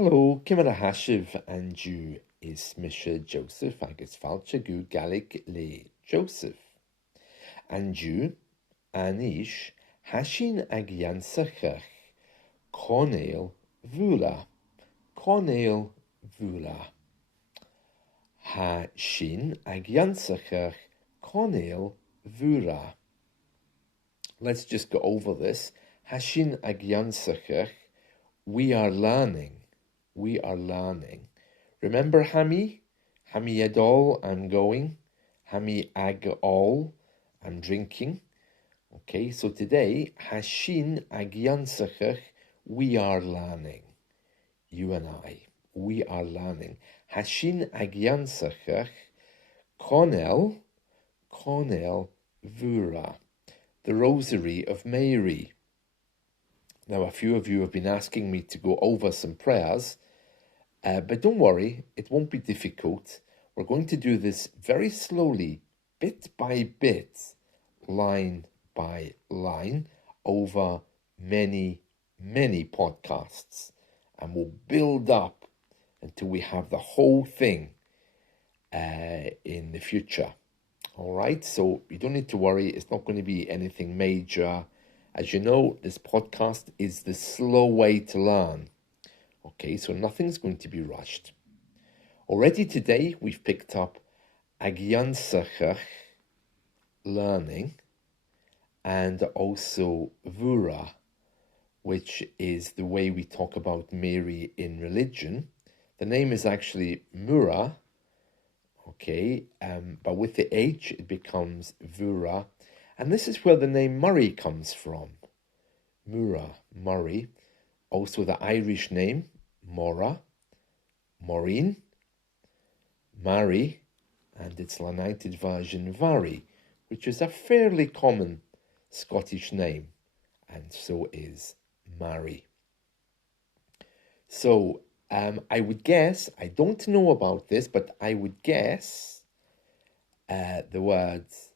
Hello, Kimara Hashiv and Jew is Misha Joseph agus Fàilte Gu Gaelic le Joseph. And Jew, Anish, Hashin ag yensachach, Conail Voora, Conail Voora. Hashin ag yensachach, Conail Voora. Let's just go over this. Hashin ag yensachach, we are learning. We are learning. Remember Hami? Hami Edol, I'm going. Hami Ag all, I'm drinking. Okay, so today, Hashin Ag yensachach, we are learning. You and I, we are learning. Hashin Ag yensachach, Conail Voora, the Rosary of Mhoire. Now, a few of you have been asking me to go over some prayers, but don't worry, it won't be difficult. We're going to do this very slowly, bit by bit, line by line, over many, many podcasts. And we'll build up until we have the whole thing in the future. All right, so you don't need to worry. It's not going to be anything major. As you know, this podcast is the slow way to learn. Okay, so nothing's going to be rushed. Already today, we've picked up ag yensachach, learning, and also Voora, which is the way we talk about Mary in religion. The name is actually Mhoire, okay, but with the H, it becomes Voora. And this is where the name Murray comes from. Mhoire, Murray. Also the Irish name, Mhoire, Maureen, Mary, and its Lanited version, Vary, which is a fairly common Scottish name, and so is Mary. So I would guess, I don't know about this, but I would guess the words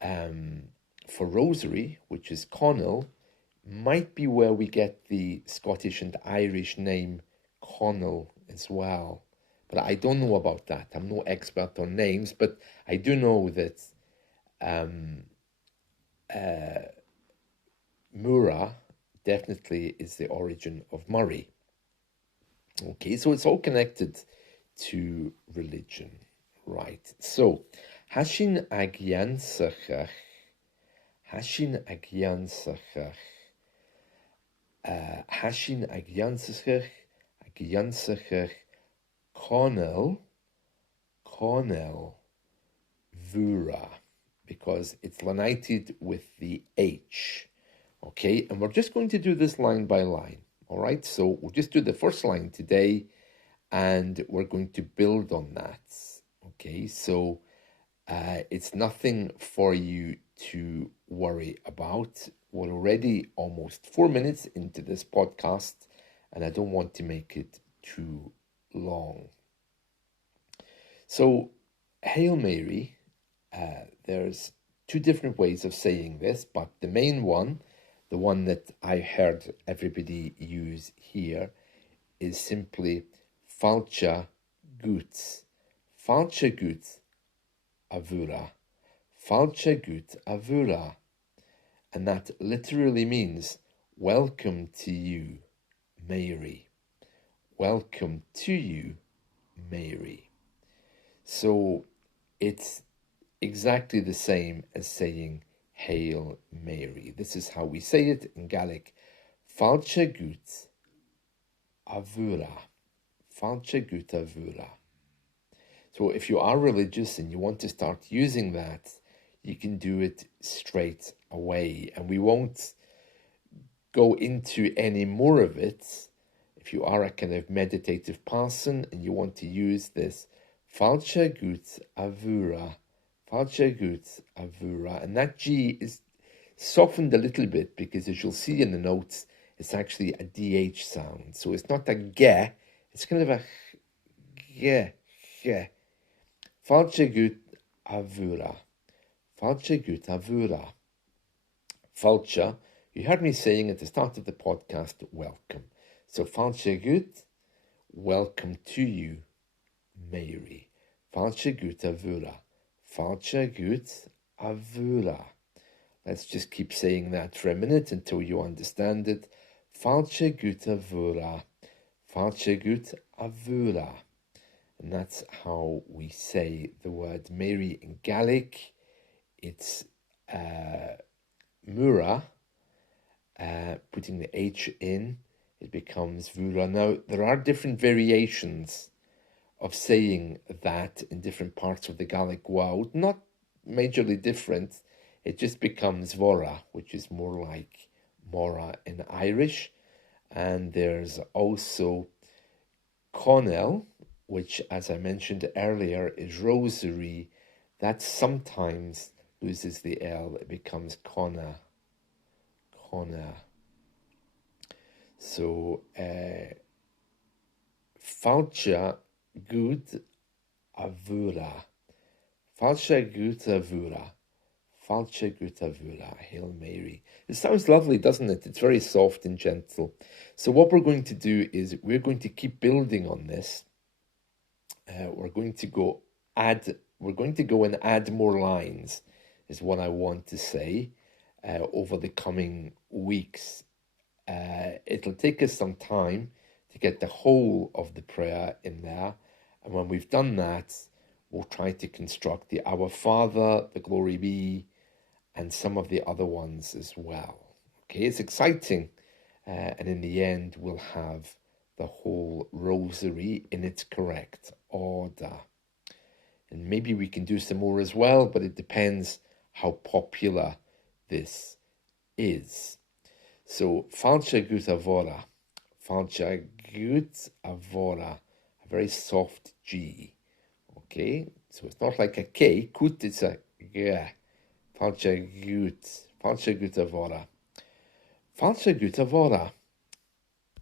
for Rosary, which is Conail, might be where we get the Scottish and Irish name Conail as well. But I don't know about that. I'm no expert on names, but I do know that Mhoire definitely is the origin of Murray. Okay, so it's all connected to religion, right? So, Hashin ag yensachach, Hashin ag yensachach, Hashin ag yensachach, Conail Voora, because it's lanited with the H. Okay, and we're just going to do this line by line. All right, so we'll just do the first line today, and we're going to build on that. Okay, so it's nothing for you to worry about. We're already almost 4 minutes into this podcast, and I don't want to make it too long. So, Hail Mary, there's two different ways of saying this, but the main one, the one that I heard everybody use here, is simply falcha ghoot. Falcha ghoot Voora. Falcha ghoot Voora. And that literally means, welcome to you, Mary. Welcome to you, Mary. So it's exactly the same as saying Hail Mary. This is how we say it in Gaelic. Falcha ghoot Voora. Falcha ghoot Voora. So if you are religious and you want to start using that, you can do it straight away. And we won't go into any more of it. If you are a kind of meditative person and you want to use this, Falcha ghoot Voora, Falcha ghoot Voora, and that G is softened a little bit because, as you'll see in the notes, it's actually a DH sound. So it's not a ge, it's kind of a ge. Falcha ghoot Voora, Falcha ghoot Voora. Falcha, you heard me saying at the start of the podcast, welcome. So falcha ghoot welcome to you, Mary. Fàilte Voora. Fàilte Voora. Let's just keep saying that for a minute until you understand it. Fàilte Voora. Fàilte Voora. And that's how we say the word Mary in Gaelic. It's Mhoire, putting the H in, it becomes Voora. Now, there are different variations of saying that in different parts of the Gaelic world, not majorly different. It just becomes Voora, which is more like Mora in Irish. And there's also Conail, which, as I mentioned earlier, is Rosary. That sometimes loses the L, it becomes Cona. So, falcha ghoot Voora. Falcha ghoot Voora. Falcha ghoot Voora. Hail Mary. It sounds lovely, doesn't it? It's very soft and gentle. So what we're going to do is we're going to keep building on this. We're going to go and add more lines, is what I want to say, over the coming weeks. It'll take us some time to get the whole of the prayer in there. And when we've done that, we'll try to construct the Our Father, the Glory Be, and some of the other ones as well. Okay, it's exciting. And in the end, we'll have the whole rosary in its correct order. And maybe we can do some more as well, but it depends how popular this is. So, falcha Voora. Falcha Voora. A very soft G. Okay, so it's not like a K. Ghoot, it's a G. Falcha Voora. Falcha Voora.